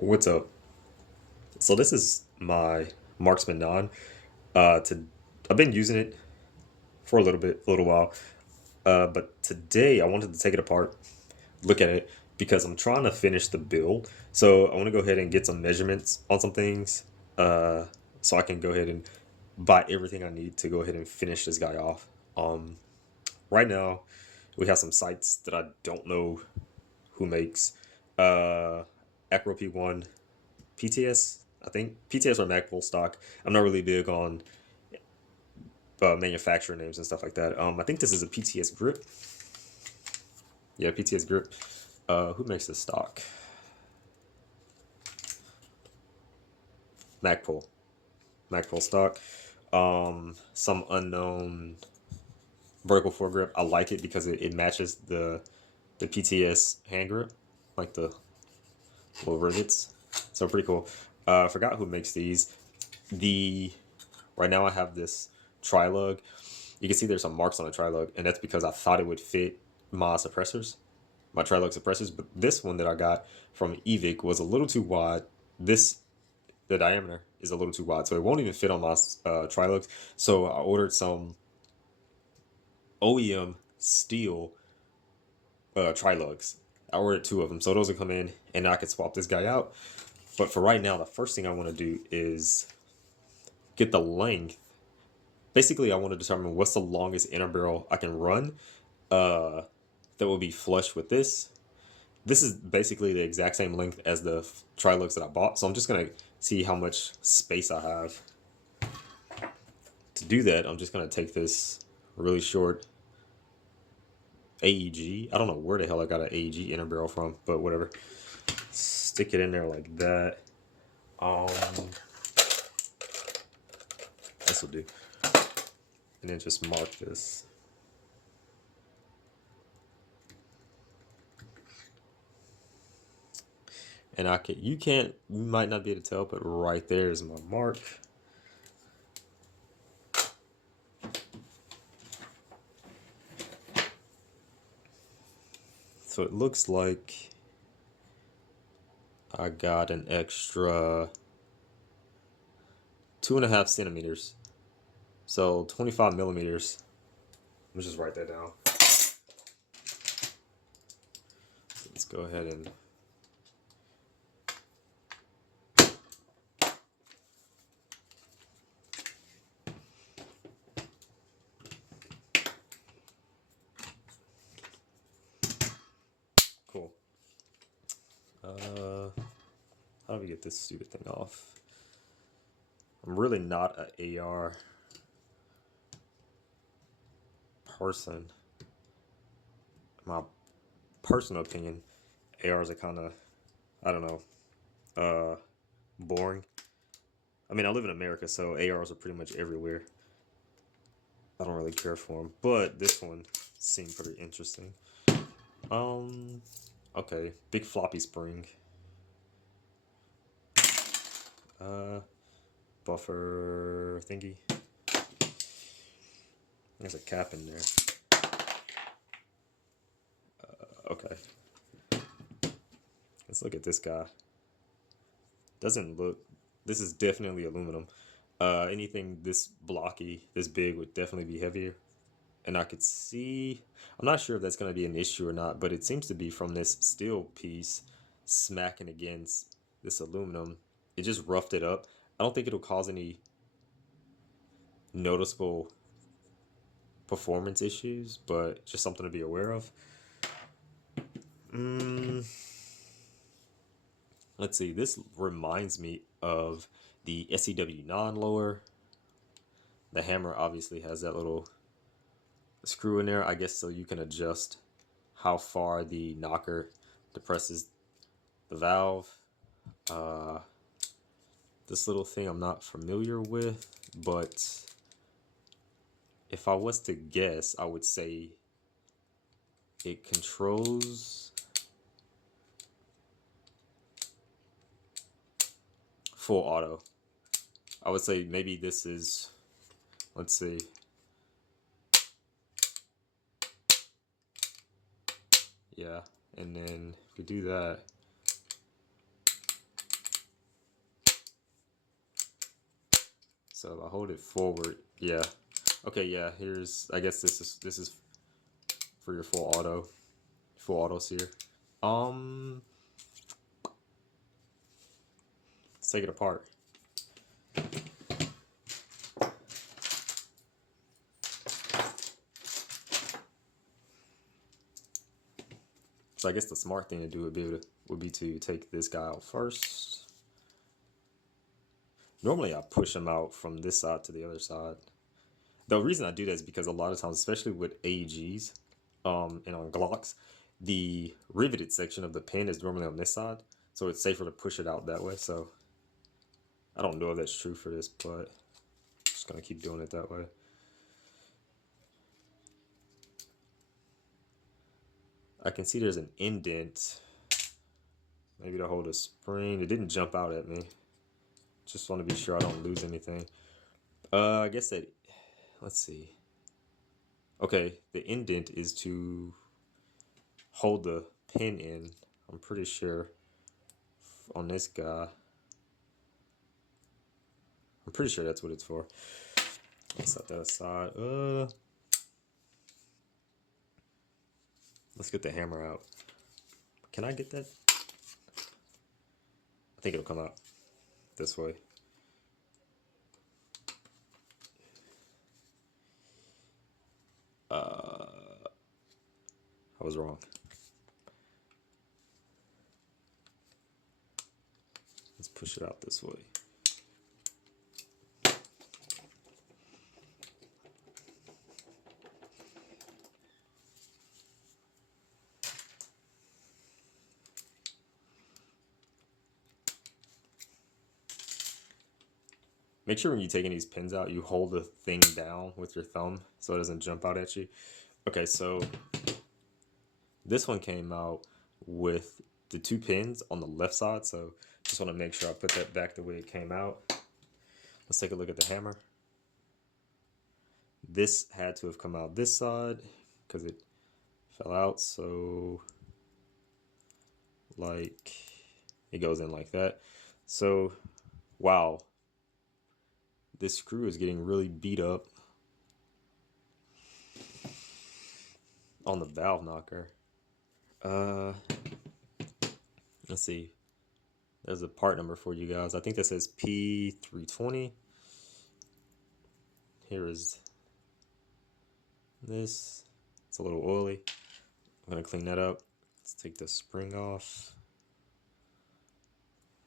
What's up? So this is my Marksman 9. To I've been using it for a little while. But today I wanted to take it apart, look at it because I'm trying to finish the build. So I want to go ahead and get some measurements on some things, uh, so I can go ahead and buy everything I need to go ahead and finish this guy off. Um, right now we have some sites that I don't know who makes. Uh, Acro P1 PTS, I think PTS or Magpul stock. I'm not really big on manufacturer names and stuff like that. I think this is a PTS grip. Yeah, PTS grip. Who makes this stock? Magpul. Magpul stock. Some unknown vertical foregrip. I like it because it matches the PTS hand grip, like the little rivets. So pretty cool. I forgot who makes these. The Right now I have this Trilug. You can see there's some marks on the Trilug, and that's because I thought it would fit my suppressors, my Trilug suppressors. But this one that I got from Evic was a little too wide. This The diameter is a little too wide, so it won't even fit on my Trilugs. So I ordered some OEM steel Trilugs. I ordered two of them, so those will come in, and I could swap this guy out. But for right now, the first thing I want to do is get the length. Basically, I want to determine what's the longest inner barrel I can run, uh, that will be flush with this. This is basically the exact same length as the Trilugs that I bought, so I'm just gonna see how much space I have. To do that, I'm just gonna take this really short AEG. I don't know where the hell I got an AEG inner barrel from, but whatever. Stick it in there like that. Um, this will do, and then just mark this. And you might not be able to tell, but right there is my mark. So it looks like I got an extra 2.5 centimeters. So 25 millimeters. Let me just write that down. Let's go ahead and cool. How do we get this stupid thing off? I'm really not an AR person. My personal opinion, ARs are kind of, I don't know, boring. I mean, I live in America, so ARs are pretty much everywhere. I don't really care for them, but this one seemed pretty interesting. Um, okay, big floppy spring. Uh, Buffer thingy. There's a cap in there. Okay, let's look at this guy. Doesn't look. This is definitely aluminum. Anything this blocky, this big would definitely be heavier. And I could see. I'm not sure if that's going to be an issue or not, but it seems to be from this steel piece smacking against this aluminum. It just roughed it up. I don't think it'll cause any noticeable performance issues, but just something to be aware of. Mm, let's see. This reminds me of the SEW non-lower. The hammer obviously has that little screw in there, I guess, so you can adjust how far the knocker depresses the valve. Uh, this little thing I'm not familiar with, but if I was to guess, I would say it controls full auto. I would say maybe this is, let's see. Yeah, and then if we do that, So I hold it forward. Yeah. Okay, yeah, here's, I guess this is for your full auto sear. Let's take it apart. So I guess the smart thing to do would be to take this guy out first. Normally I push him out from this side to the other side. The reason I do that is because a lot of times, especially with AGs, and on Glocks, the riveted section of the pin is normally on this side, so it's safer to push it out that way. So I don't know if that's true for this, but I'm just gonna keep doing it that way. I can see there's an indent. Maybe to hold a spring. It didn't jump out at me. Just want to be sure I don't lose anything. I guess that, let's see. Okay, the indent is to hold the pin in. I'm pretty sure on this guy. I'm pretty sure that's what it's for. Let's set that aside. Let's get the hammer out. Can I get that? I think it'll come out this way. I was wrong. Let's push it out this way. Make sure when you're taking these pins out, you hold the thing down with your thumb so it doesn't jump out at you. Okay, so this one came out with the 2 pins on the left side, so just want to make sure I put that back the way it came out. Let's take a look at the hammer. This had to have come out this side because it fell out, so like it goes in like that. So wow, this screw is getting really beat up on the valve knocker. Let's see. There's a part number for you guys. I think that says P320. Here is this. It's a little oily. I'm gonna clean that up. Let's take the spring off.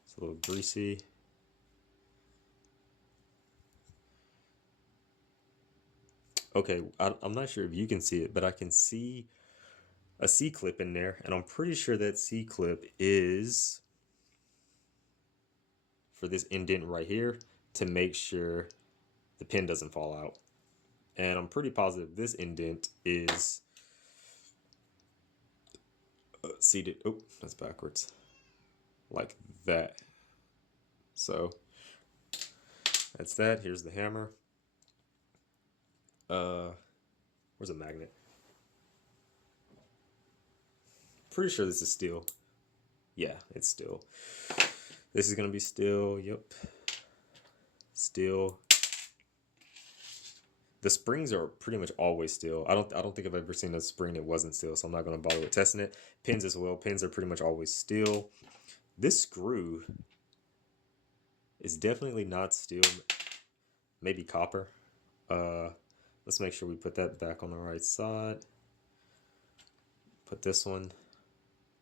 It's a little greasy. Okay, I'm not sure if you can see it, but I can see a C-clip in there, and I'm pretty sure that C-clip is for this indent right here to make sure the pin doesn't fall out. And I'm pretty positive this indent is seated. Oh, that's backwards. Like that. So that's that. Here's the hammer. Where's a magnet? Pretty sure this is steel. Yeah, it's steel. This is gonna be steel. Yep. Steel. The springs are pretty much always steel. I don't think I've ever seen a spring that wasn't steel, so I'm not gonna bother with testing it. Pins as well. Pins are pretty much always steel. This screw is definitely not steel. Maybe copper. Let's make sure we put that back on the right side. Put this one,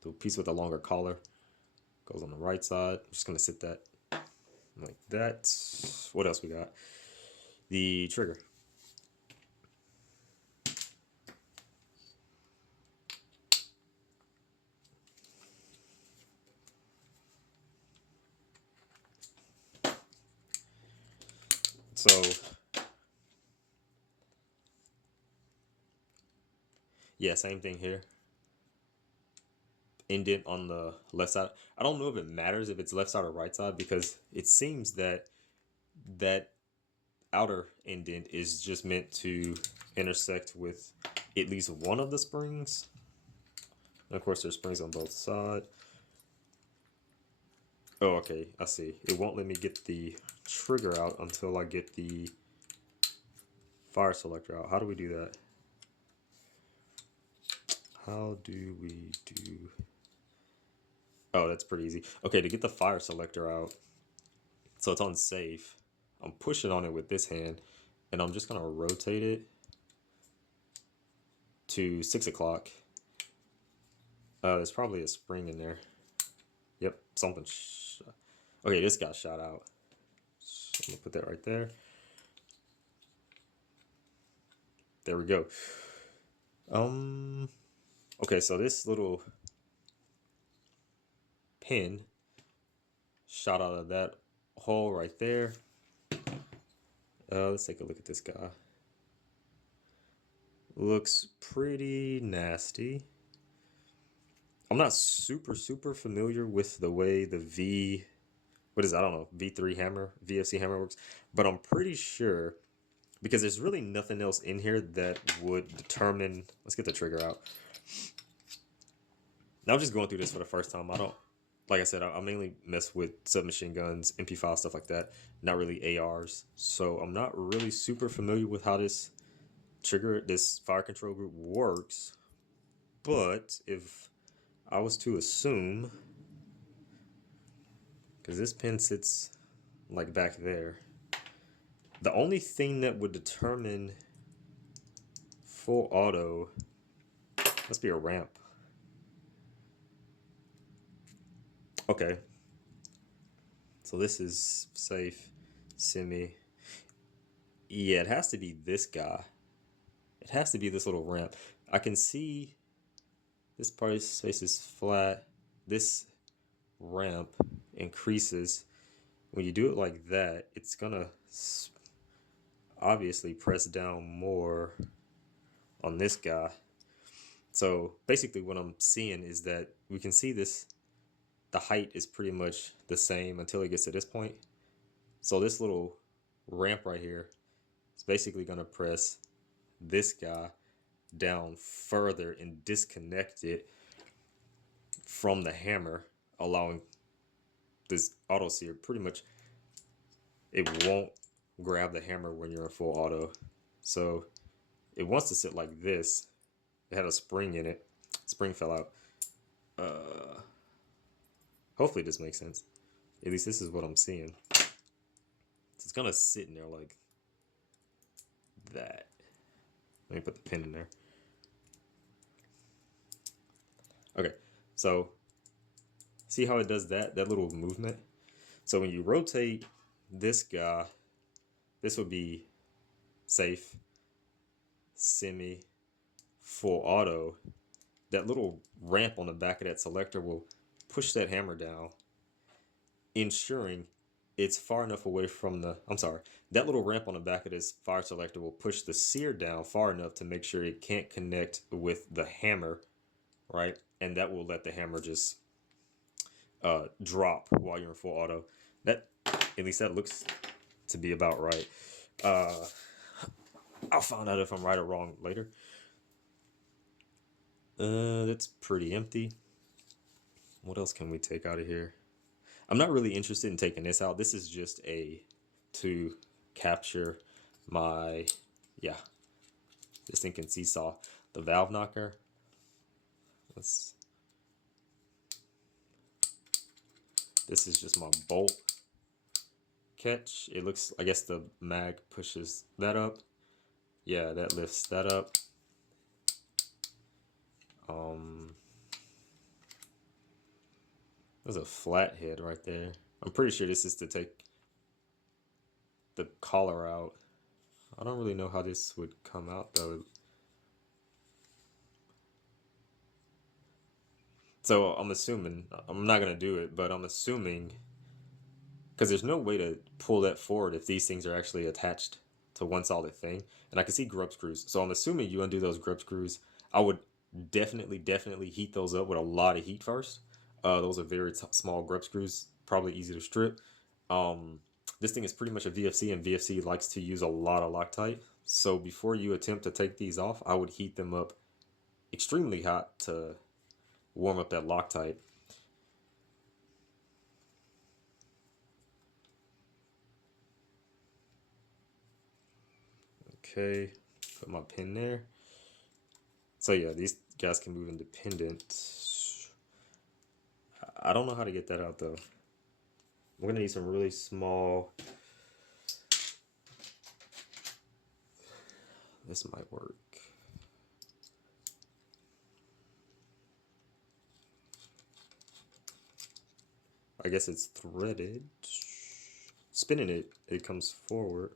the piece with the longer collar, goes on the right side. I'm just gonna sit that like that. What else we got? The trigger. So yeah, same thing here. Indent on the left side. I don't know if it matters if it's left side or right side, because it seems that that outer indent is just meant to intersect with at least one of the springs. And of course, there's springs on both sides. Oh, okay, I see. It won't let me get the trigger out until I get the fire selector out. How do we do that? How do we do... Oh, that's pretty easy. Okay, to get the fire selector out, so it's on safe, I'm pushing on it with this hand, and I'm just going to rotate it to 6 o'clock. There's probably a spring in there. Yep, something. Okay, this got shot out. So I'm going to put that right there. There we go. Okay, so this little pin shot out of that hole right there. Let's take a look at this guy. Looks pretty nasty. I'm not super familiar with the way the what is it? I don't know, V3 hammer, VFC hammer works, but I'm pretty sure, because there's really nothing else in here that would determine. Let's get the trigger out. Now I'm just going through this for the first time. Like I said, I mainly mess with submachine guns, MP5, stuff like that, not really ARs. So I'm not really super familiar with how this fire control group works. But if I was to assume, because this pin sits like back there, the only thing that would determine full auto must be a ramp. Okay. So this is safe, semi. Yeah, it has to be this guy. It has to be this little ramp. I can see this part of space is flat. This ramp increases. When you do it like that, it's gonna obviously press down more on this guy. So basically what I'm seeing is that we can see this, the height is pretty much the same until it gets to this point. So this little ramp right here is basically going to press this guy down further and disconnect it from the hammer, allowing this auto sear pretty much, it won't grab the hammer when you're in full auto. So it wants to sit like this. It had a spring in it. Spring fell out. Hopefully this makes sense. At least this is what I'm seeing. So it's gonna sit in there like that. Let me put the pin in there. Okay, so see how it does that little movement? So when you rotate this guy, this would be safe, semi, full auto. That little ramp on the back of that selector will push that hammer down, ensuring it's far enough away from the, I'm sorry, that little ramp on the back of this fire selector will push the sear down far enough to make sure it can't connect with the hammer, right? And that will let the hammer just drop while you're in full auto. That, at least that looks to be about right. I'll find out if I'm right or wrong later. That's pretty empty. What else can we take out of here? I'm not really interested in taking this out. This is just to capture my, yeah, this thing can seesaw. The valve knocker. This is just my bolt catch. It looks, I guess the mag pushes that up. Yeah, that lifts that up. There's a flat head right there. I'm pretty sure this is to take the collar out. I don't really know how this would come out though. So I'm assuming, I'm not going to do it, but I'm assuming, because there's no way to pull that forward if these things are actually attached to one solid thing. And I can see grub screws. So I'm assuming you undo those grub screws. I would definitely heat those up with a lot of heat first. Those are very small grub screws, probably easy to strip. This thing is pretty much a VFC, and VFC likes to use a lot of Loctite. So before you attempt to take these off, I would heat them up extremely hot to warm up that Loctite. Okay, put my pin there. So yeah, these guys can move independent. I don't know how to get that out though. We're gonna need some really small. This might work. I guess it's threaded. Spinning it, it comes forward.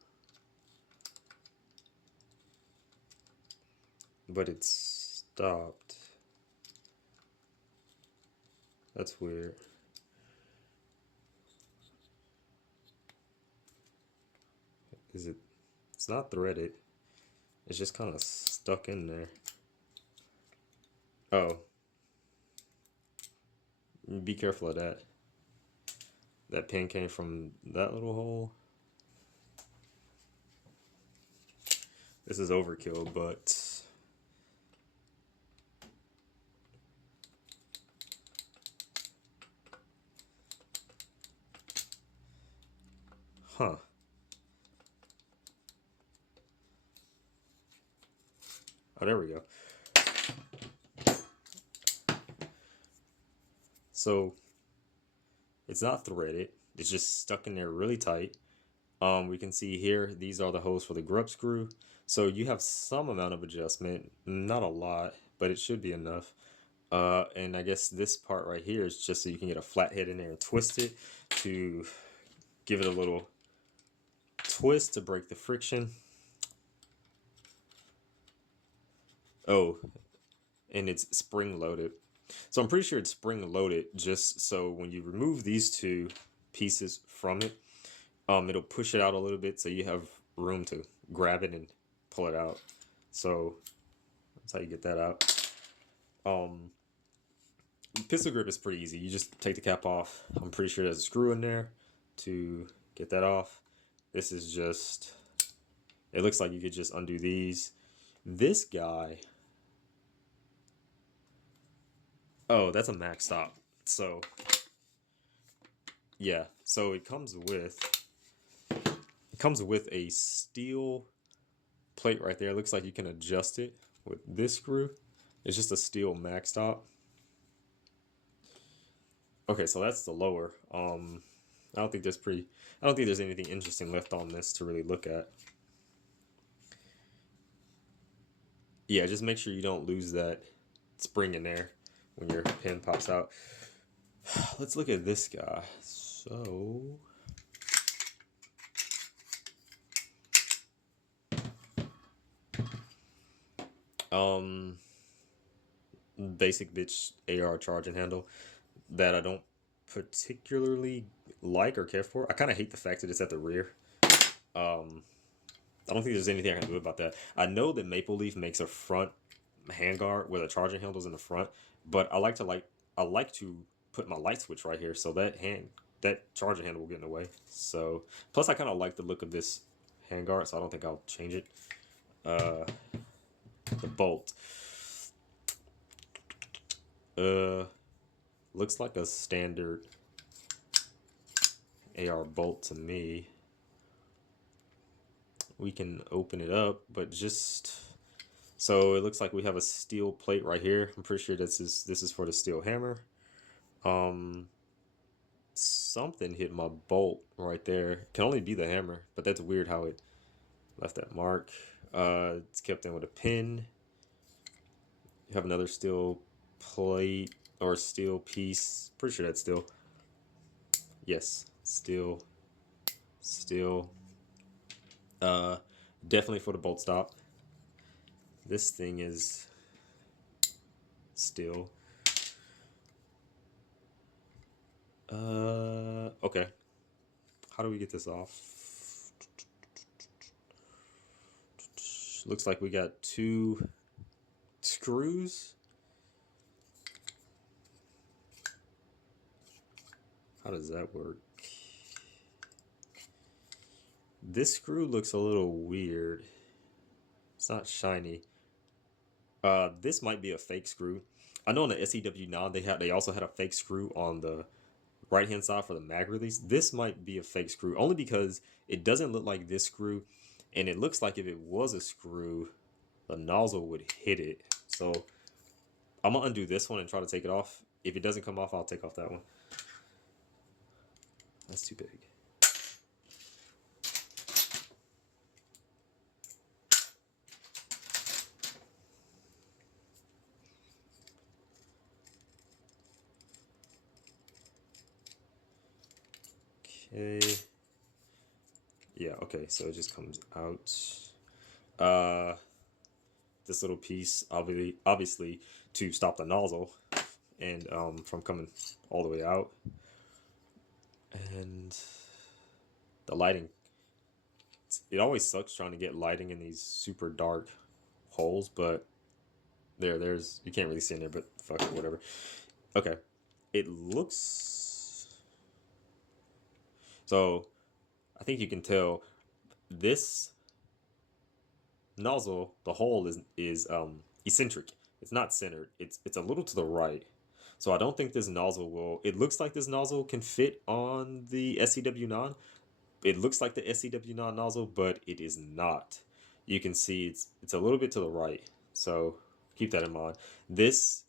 But it's stopped. That's weird. Is it? It's not threaded. It's just kind of stuck in there. Oh. Be careful of that. That pin came from that little hole. This is overkill, but huh. Oh, there we go. So it's not threaded. It's just stuck in there really tight. We can see here, these are the holes for the grub screw. So you have some amount of adjustment, not a lot, but it should be enough. And I guess this part right here is just so you can get a flat head in there and twist it to give it a little twist to break the friction. Oh, and it's spring loaded. So I'm pretty sure it's spring loaded just so when you remove these two pieces from it, it'll push it out a little bit so you have room to grab it and pull it out. So that's how you get that out. Pistol grip is pretty easy. You just take the cap off. I'm pretty sure there's a screw in there to get that off. This is just, it looks like you could just undo these. This guy, oh, that's a max stop. So yeah, so it comes with a steel plate right there. It looks like you can adjust it with this screw. It's just a steel max stop. Okay, so that's the lower. I don't think there's anything interesting left on this to really look at. Yeah, just make sure you don't lose that spring in there when your pin pops out. Let's look at this guy. So basic bitch AR charging handle that I don't particularly like or care for. I kind of hate the fact that it's at the rear. I don't think there's anything I can do about that. I know that Maple Leaf makes a front handguard where the charging handle's in the front, but I like to put my light switch right here so that charging handle will get in the way. So plus I kind of like the look of this handguard, so I don't think I'll change it. The bolt. Looks like a standard AR bolt to me. We can open it up, but just so it looks like we have a steel plate right here. I'm pretty sure this is for the steel hammer. Something hit my bolt right there. Can only be the hammer, but that's weird how it left that mark. It's kept in with a pin. You have another steel plate or steel piece. Pretty sure that's steel. Yes, steel. Definitely for the bolt stop. This thing is steel. Okay. How do we get this off? Looks like we got 2 screws. How does that work? This screw looks a little weird. It's not shiny. This might be a fake screw. I know on the SEW9 they also had a fake screw on the right hand side for the mag release. This might be a fake screw only because it doesn't look like this screw And it looks like if it was a screw, the nozzle would hit it. So I'm gonna undo this one and try to take it off. If it doesn't come off, I'll take off that one. That's too big. Okay. Yeah, okay, so it just comes out. This little piece, obviously to stop the nozzle and from coming all the way out. And the lighting, it always sucks trying to get lighting in these super dark holes, but there's you can't really see in there, but fuck it, whatever. Okay, it looks so. I think you can tell this nozzle, the hole is eccentric. It's not centered. It's a little to the right. So I don't think this nozzle will. It looks like this nozzle can fit on the SCW non. It looks like the SCW non nozzle, but it is not. You can see it's a little bit to the right. So keep that in mind. This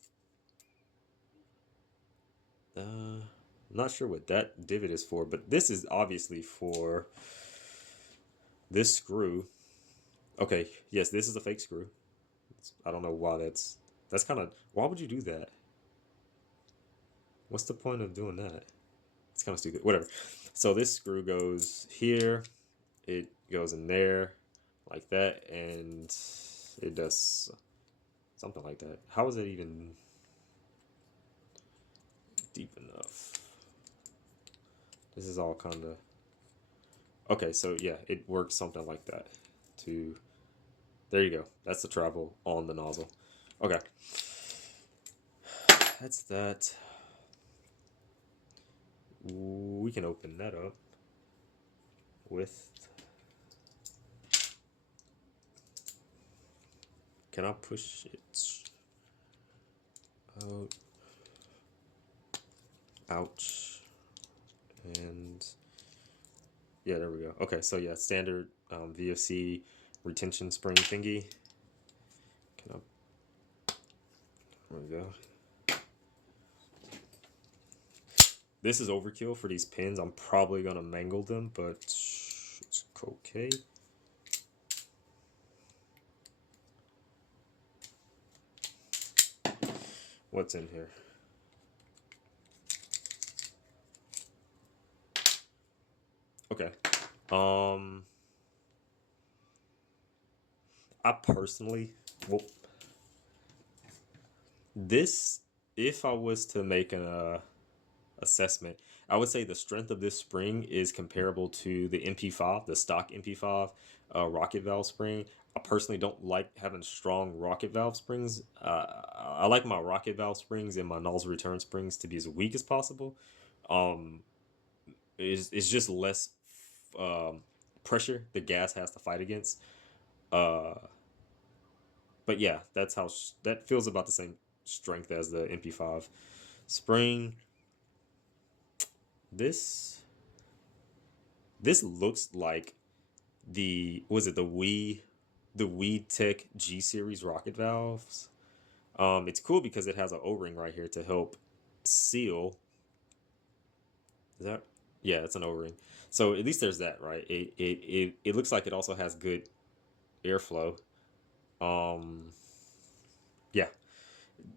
I'm not sure what that divot is for, but this is obviously for this screw. Okay, yes, this is a fake screw. I don't know why that's kind of, why would you do that? What's the point of doing that? It's kind of stupid. Whatever. So this screw goes here, it goes in there like that, and it does something like that. How is it even deep enough? This is all kind of okay. So yeah, it works something like that. To there you go. That's the travel on the nozzle. Okay, that's that. We can open that up with. Can I push it out? Ouch. And yeah, there we go. Okay, so yeah, standard VFC retention spring thingy. Can I? There we go. This is overkill for these pins. I'm probably gonna mangle them, but it's okay. What's in here? Okay. I personally, well, this, if I was to make an assessment, I would say the strength of this spring is comparable to the MP5, the stock MP5 rocket valve spring. I personally don't like having strong rocket valve springs. I like my rocket valve springs and my nozzle return springs to be as weak as possible. Um, it's just less um, pressure the gas has to fight against. Uh, but yeah, that's how that feels about the same strength as the MP5 spring. This this looks like the Wii Tech G series rocket valves. It's cool because it has an O-ring right here to help seal. Is that yeah, it's an O-ring. So at least there's that, right? It looks like it also has good airflow. Um, yeah,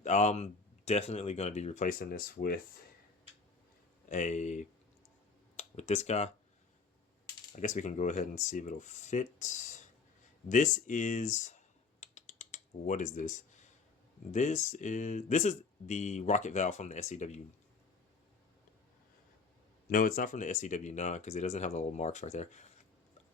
I'm definitely going to be replacing this a with this guy. I guess we can go ahead and see if it'll fit. This is what is this? This is the rocket valve from the SCW. No, it's not from the SCW 9 because it doesn't have the little marks right there.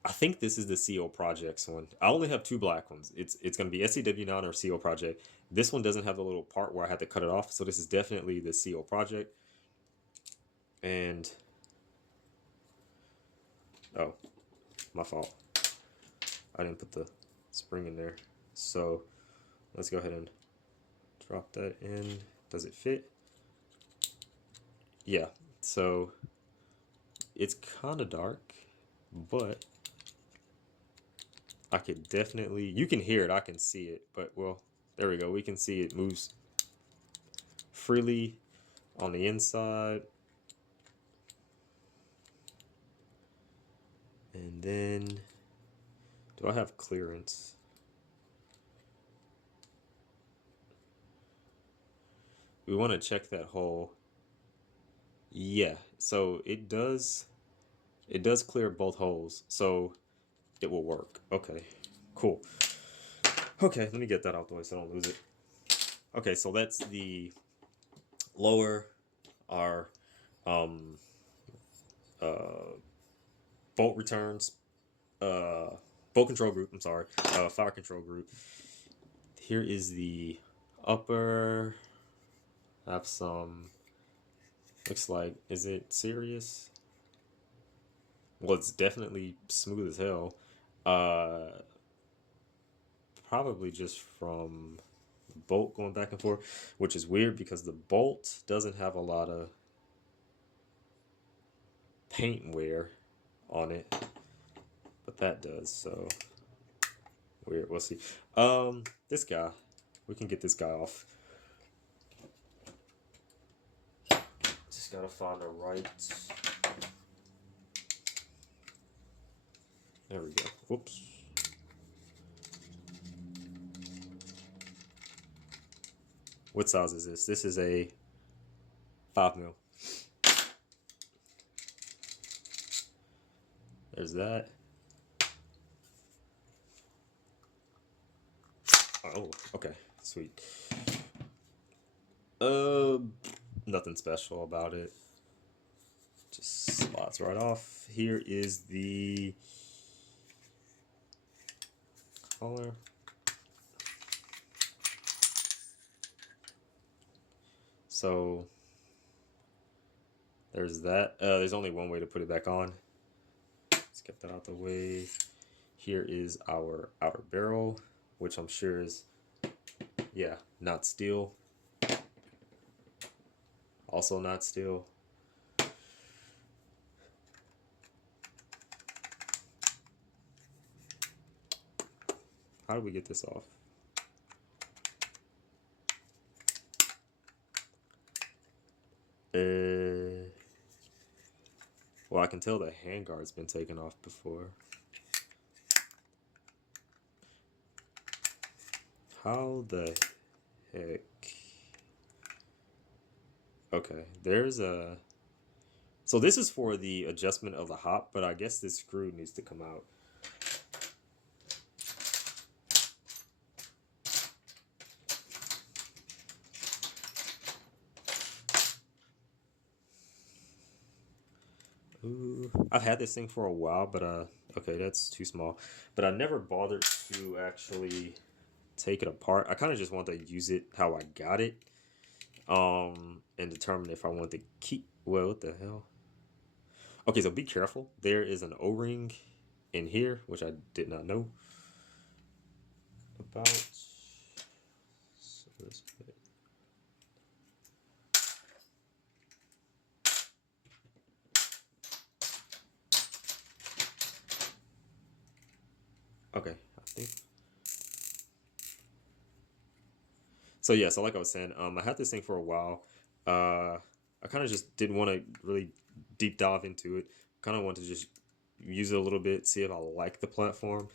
I think this is the CO Projects one. I only have two black ones. It's going to be SCW 9 or CO Project. This one doesn't have the little part where I had to cut it off, so this is definitely the CO Project. And oh, my fault. I didn't put the spring in there. So let's go ahead and drop that in. Does it fit? Yeah. So it's kind of dark, but I could definitely, you can hear it, I can see it, but well, there we go. We can see it moves freely on the inside. And then, do I have clearance? We want to check that hole. Yeah, so it does clear both holes, so it will work. Okay, cool. Okay, let me get that out the way so I don't lose it. Okay, so that's the lower our um bolt returns, bolt control group, I'm sorry, fire control group. Here is the upper. Have some, looks like, is it serious? Well, it's definitely smooth as hell. Uh, Probably just from the bolt going back and forth, which is weird because the bolt doesn't have a lot of paint wear on it, but that does. So weird. We'll see. This guy, we can get this guy off. Just gotta find the right. There we go. Whoops. What size is this? This is a 5 mil. There's that. Oh, okay, sweet. Uh, Nothing special about it. Just slots right off. Here is the color. So there's that. There's only one way to put it back on. Let's get that out the way. Here is our outer barrel, which I'm sure is, yeah, not steel. Also not steel. How do we get this off? Well, I can tell the handguard's been taken off before. How the heck? Okay, there's a. So this is for the adjustment of the hop, but I guess this screw needs to come out. Ooh, I've had this thing for a while, but okay, that's too small. But I never bothered to actually take it apart. I kind of just want to use it how I got it, and determine if I want to keep. Well, what the hell? Okay, so be careful. There is an O-ring in here, which I did not know about. So let's get. Okay, I think. So yeah, so like I was saying, I had this thing for a while. I kind of just didn't want to really deep dive into it. Kind of wanted to just use it a little bit, see if I like the platform.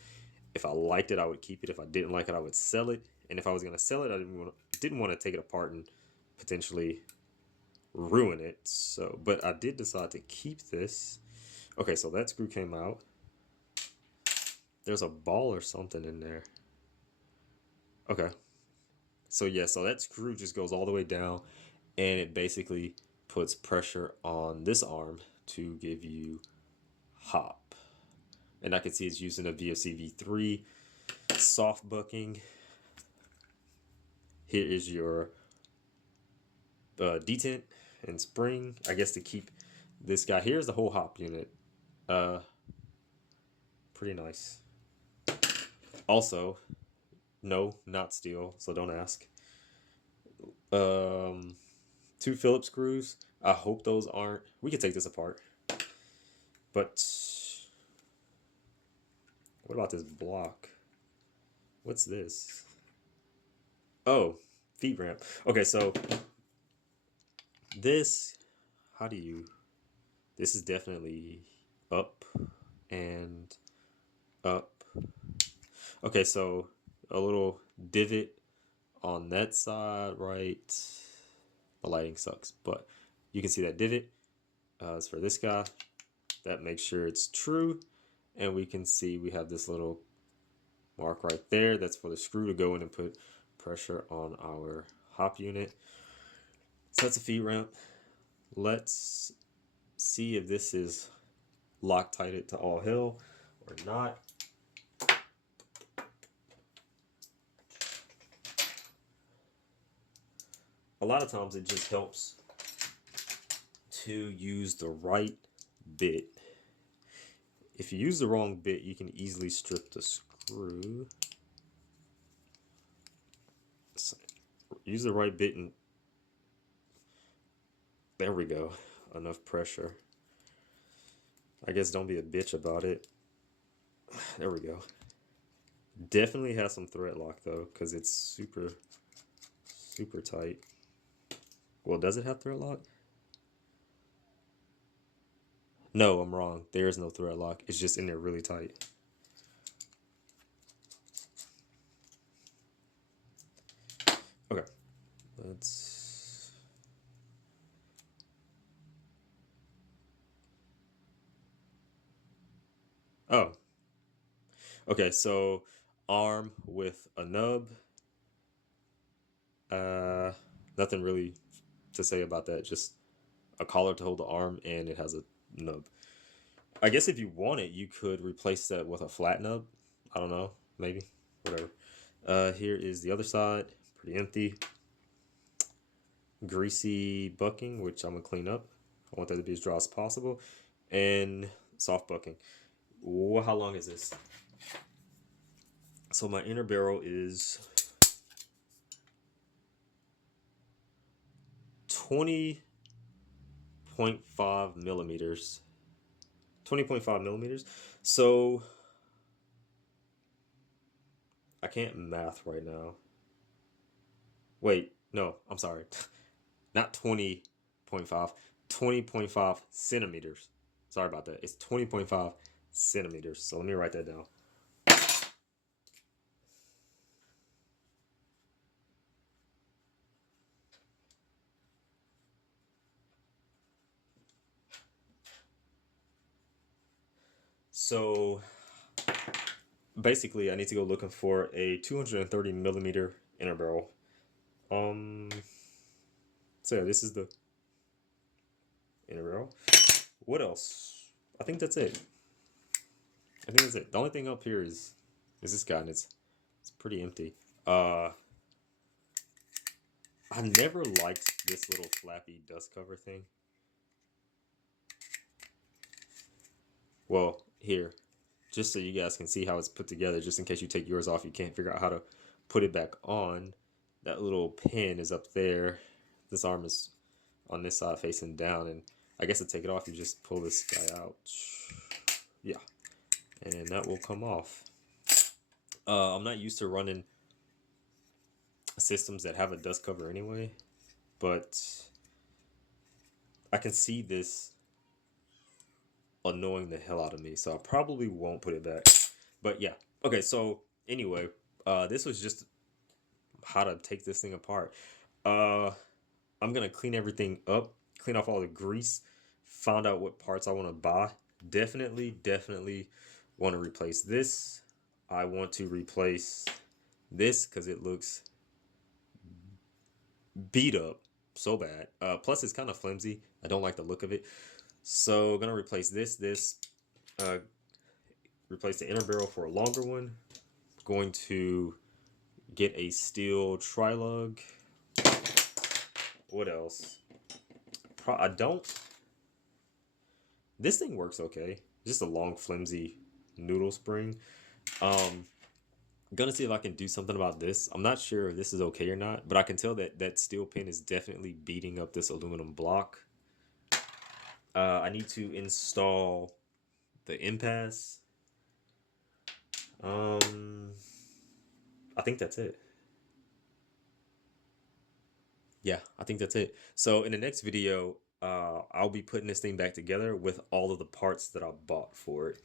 If I liked it, I would keep it. If I didn't like it, I would sell it. And if I was gonna sell it, I didn't want to take it apart and potentially ruin it. So, but I did decide to keep this. Okay, so that screw came out. There's a ball or something in there. Okay. So yeah, so that screw just goes all the way down and it basically puts pressure on this arm to give you hop. And I can see it's using a VFC V3 soft bucking. Here is your detent and spring, I guess, to keep this guy. Here's the whole hop unit. Pretty nice. Also, no, not steel, so don't ask. Um, Two Phillips screws. I hope those aren't. We can take this apart. But What about this block? What's this? Oh, feet ramp. Okay, so this, how do you, this is definitely up and up. Okay, so a little divot on that side, right? The lighting sucks, but you can see that divot is for this guy. That makes sure it's true. And we can see we have this little mark right there. That's for the screw to go in and put pressure on our hop unit. So that's a feet ramp. Let's see if this is Loctited to all hell or not. A lot of times it just helps to use the right bit. If you use the wrong bit, you can easily strip the screw. Use the right bit and there we go. Enough pressure. I guess don't be a bitch about it. There we go. Definitely has some thread lock though, because it's super tight. Well, does it have thread lock? No, I'm wrong. There is no thread lock. It's just in there really tight. Okay. Let's... Oh. Okay, so arm with a nub. Nothing really to say about that. Just a collar to hold the arm, and it has a nub. I guess if you want it, you could replace that with a flat nub. I don't know, maybe, whatever. Here is the other side, pretty empty. Greasy bucking, which I'm gonna clean up. I want that to be as dry as possible, and soft bucking. How long is this? So my inner barrel is 20.5 millimeters. 20.5 millimeters. So I can't math right now. Wait, no, I'm sorry. Not 20.5, 20.5 centimeters. Sorry about that. It's 20.5 centimeters. So let me write that down. So basically, I need to go looking for a 230 millimeter inner barrel. So yeah, this is the inner barrel. What else? I think that's it. I think that's it. The only thing up here is this guy, and it's pretty empty. I never liked this little flappy dust cover thing. Well, here, just so you guys can see how it's put together, just in case you take yours off, you can't figure out how to put it back on. That little pin is up there. This arm is on this side facing down, and I guess to take it off, you just pull this guy out. Yeah, and that will come off. I'm not used to running systems that have a dust cover anyway, but I can see this annoying the hell out of me, so I probably won't put it back. But yeah, okay, so anyway, this was just how to take this thing apart. I'm gonna clean everything up, clean off all the grease, found out what parts I want to buy. Definitely want to replace this. I want to replace this because it looks beat up so bad. Plus it's kind of flimsy. I don't like the look of it. So I'm gonna replace this, replace the inner barrel for a longer one. Going to get a steel tri-lug. What else? I don't. This thing works okay. Just a long, flimsy noodle spring. Gonna see if I can do something about this. I'm not sure if this is okay or not, but I can tell that that steel pin is definitely beating up this aluminum block. I need to install the impasse. Um, I think that's it. Yeah, I think that's it. So in the next video, I'll be putting this thing back together with all of the parts that I bought for it.